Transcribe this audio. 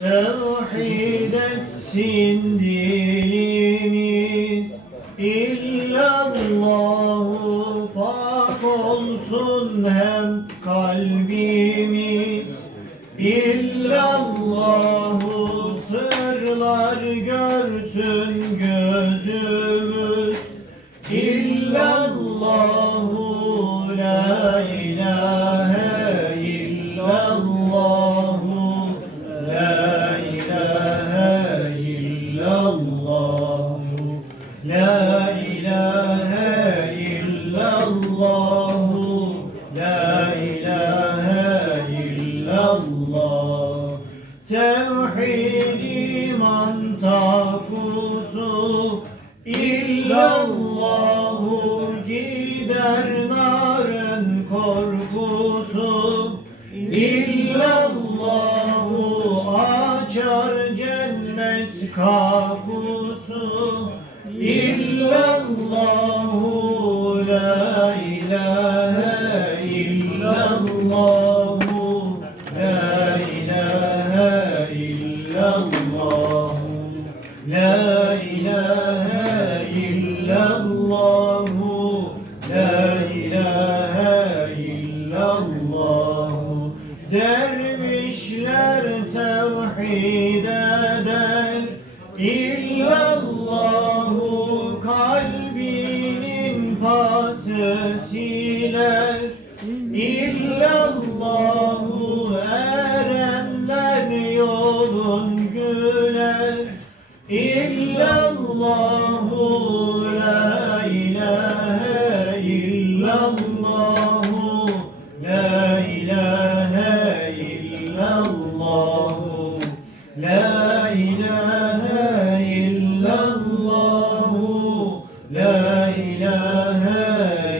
Tevhid etsin dilimiz İllallahu pak olsun hem kalbimiz. İllallahu sırlar görsün gözümüz. İllallahu la ilahe La ilahe illallah La ilahe illallah. Tevhid iman takusu İllallahu gider narın korkusu İllallahu açar cennet kapısı İllallahu la ilahe illallahu La ilahe illallah La ilahe illallah La ilahe illallah Dervişler tevhid eder İllallahu pası siler İllallahu erenler yolun güler. İllallahu la ilahe illallahu ilahe